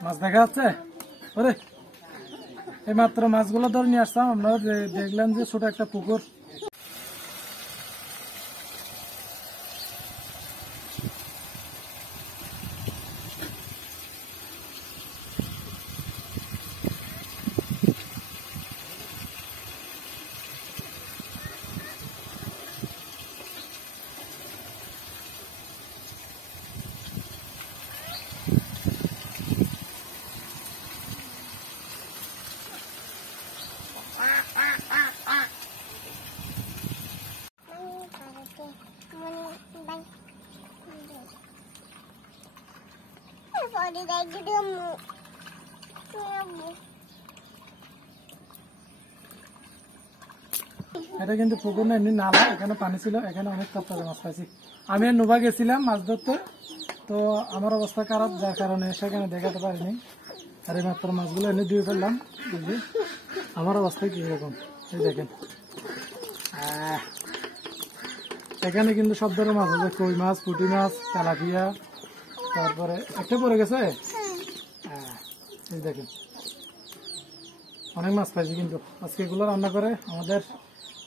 মাছ দেখা যাচ্ছে ওরে এই মাত্র মাছগুলো ধরে নিয়ে আসলাম আমরা দেখলাম যে ছোট একটা পুকুর এটা কিন্তু পুকুর না এমনি নালা এখানে পানি ছিল এখানে অনেক তরতাজা মাছ পাইছি আমি আর নুবা গেছিলাম মাছ ধরতে তো আমার অবস্থা খারাপ যার কারণে সেখানে দেখাতে পারিনি আর এই মাত্র মাছগুলো এনে দিয়ে ফেললাম আমার অবস্থা কিরকম এই দেখেন এখানে কিন্তু সব ধরনের মাছ আছে কই মাছ পুঁটি মাছ তেলাপিয়া তারপরে একটা পড়ে গেছে এই দেখেন অনেক মাছ পাইছি কিন্তু আজকে এগুলো রান্না করে আমাদের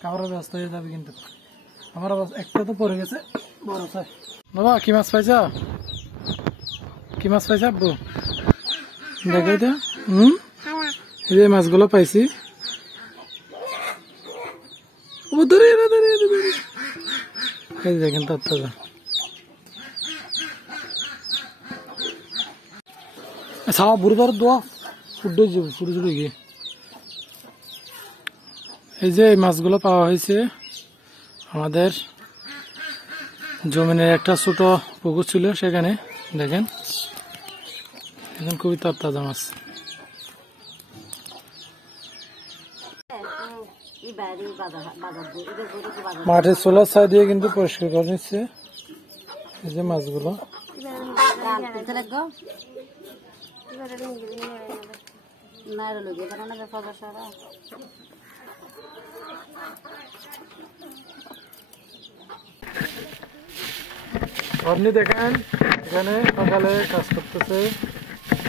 খাবারের ব্যবস্থা হয়ে যাবে কিন্তু আমার একটা তো পড়ে গেছে বড় চাই বাবা কি মাছ পাইছা আব্বু দেখাই তো এই যে মাছগুলো পাইছি এই দেখেন তত্ত্বা ছাওয়া বুড়ো ধর দোয়া ফুটে যাবো ফুটে গিয়ে এই যে এই মাছগুলো পাওয়া হয়েছে আমাদের জমিনের একটা ছোট পুকুর ছিল সেখানে দেখেন এখন খুবই তরতাজা মাছ মাঠের সোলার ছাই দিয়ে কিন্তু পরিষ্কার করে নিচ্ছে এই যে মাছগুলো আপনি দেখেন এখানে সকালে কাজ করতেছে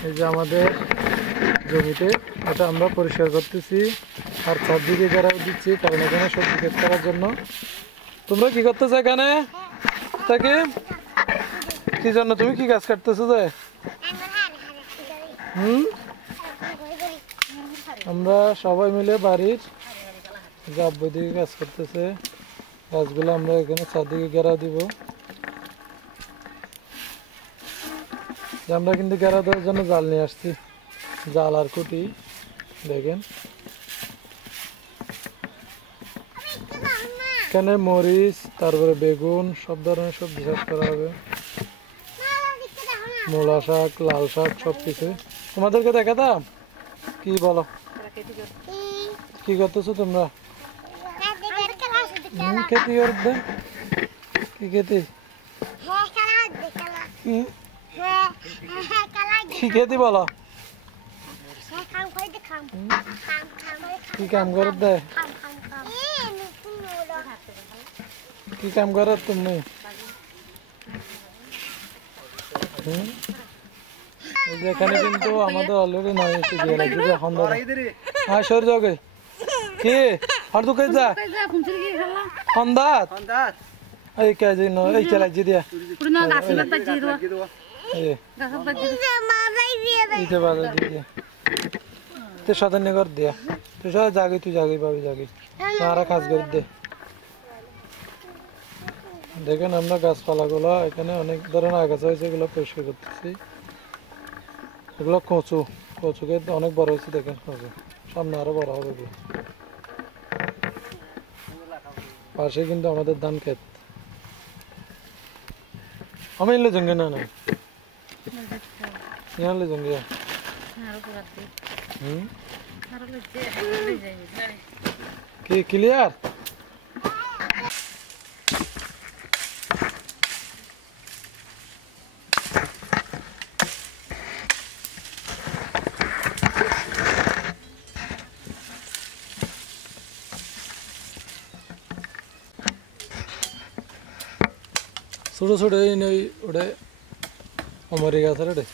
এই যে আমাদের জমিতে এটা আমরা পরিষ্কার করতেছি আর চারদিকে ঘেরাও দিচ্ছি কারণ এখানে সবজি ক্ষেত করার জন্য তোমরা কি করতেছো এখানে তাকে কি জন্য তুমি কি গাছ কাটতেছো যে আমরা সবাই মিলে বাড়ির যে আব্বু দিকে কাজ করতেছে গাছগুলো আমরা এখানে চারদিকে ঘেরাও দিব আমরা কিন্তু ঘেরা দেওয়ার জন্য জাল নিয়ে আসছি জাল আর কুটি দেখেন এখানে মরিচ তারপরে বেগুন সব ধরনের সবজি চাষ করা হবে মূলা শাক লাল শাক সবকিছু তোমাদেরকে দেখাতাম কি বলো কি করতেছো তোমরা খেতি করতে কি খেতি কি খেতি বলো কি কাম করত দে কি কাম করত তুমি এখানে কিন্তু আমাদের অলরেডি নয় এসে দিয়ে লাগছে যে হন্ডা হ্যাঁ সর যাবে কি আর তো কে যা হন্ডা এই কাজে ন এই চালাচ্ছি দিয়া সাধারণ কর দিয়া তুই সব জাগে তুই জাগে পাবি জাগে সারা কাজ করে দে দেখেন আমরা গাছপালা গুলো এখানে অনেক ধরনের আগাছা হয়েছে এগুলো পরিষ্কার করতেছি এগুলো কচু কচুকে অনেক বড় হয়েছে দেখেন কচু সামনে আরো বড় হবে পাশে কিন্তু আমাদের ধান ক্ষেত আমি এলে জঙ্গে না নাই यहाँ ले जाएंगे क्लियर छोटे छोटे नहीं उड़े हमारे गया था रे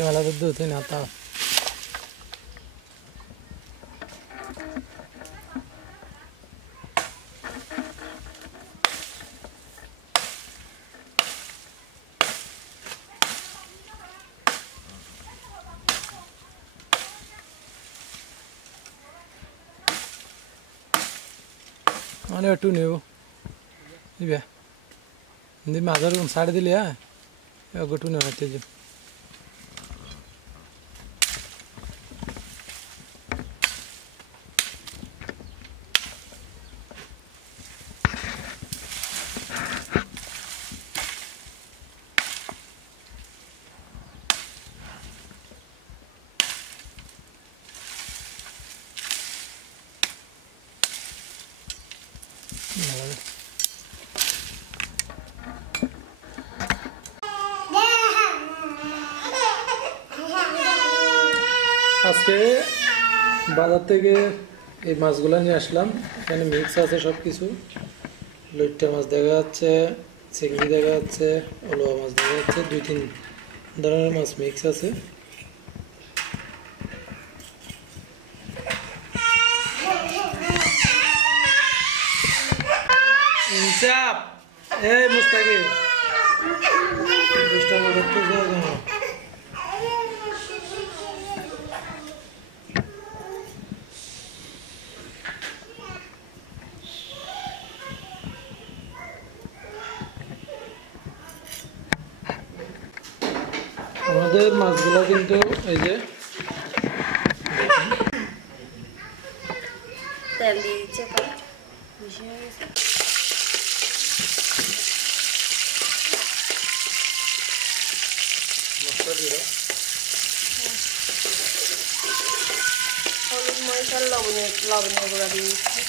আজকে মেলা দুধ না তা মানে একটু নেব নিবে দি মাঝার সাইড দিলে হ্যাঁ একটু নেওয়া তেজ আজকে বাজার থেকে এই মাছগুলো নিয়ে আসলাম। এখানে মিক্স আছে সব কিছু। লইট্টা মাছ দেখা যাচ্ছে, চিংড়ি দেখা যাচ্ছে, অলুয়া মাছ দেখা যাচ্ছে, 2-3 ধরনের মাছ মিক্স আছে। ইনসাফ এই মুস্তাকিব দুষ্টামি করতেছে কেন? আমাদের মাছগুলো কিন্তু এই যে তেল দিয়ে দিচ্ছে বেশি হয়ে গেছে। হলুদ মরিচ আর লবণের গুঁড়া দিয়ে দিচ্ছি।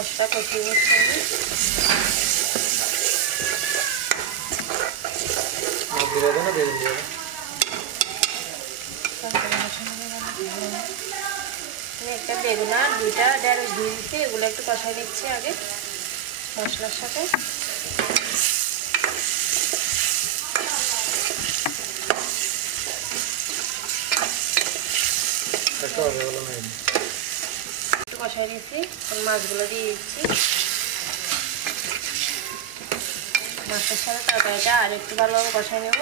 মশলা কষিয়ে নিচ্ছি একটা বেগুন আর 2টা ঢেঁড়স ধুয়ে দিচ্ছি, এগুলো একটু কষাই নিচ্ছি আগে মশলার সাথে। একটু কষাই নিচ্ছি, মাছগুলো দিয়ে দিচ্ছি। মাছের সাথে তরকারিটা আর একটু ভালোভাবে কষাই নেব।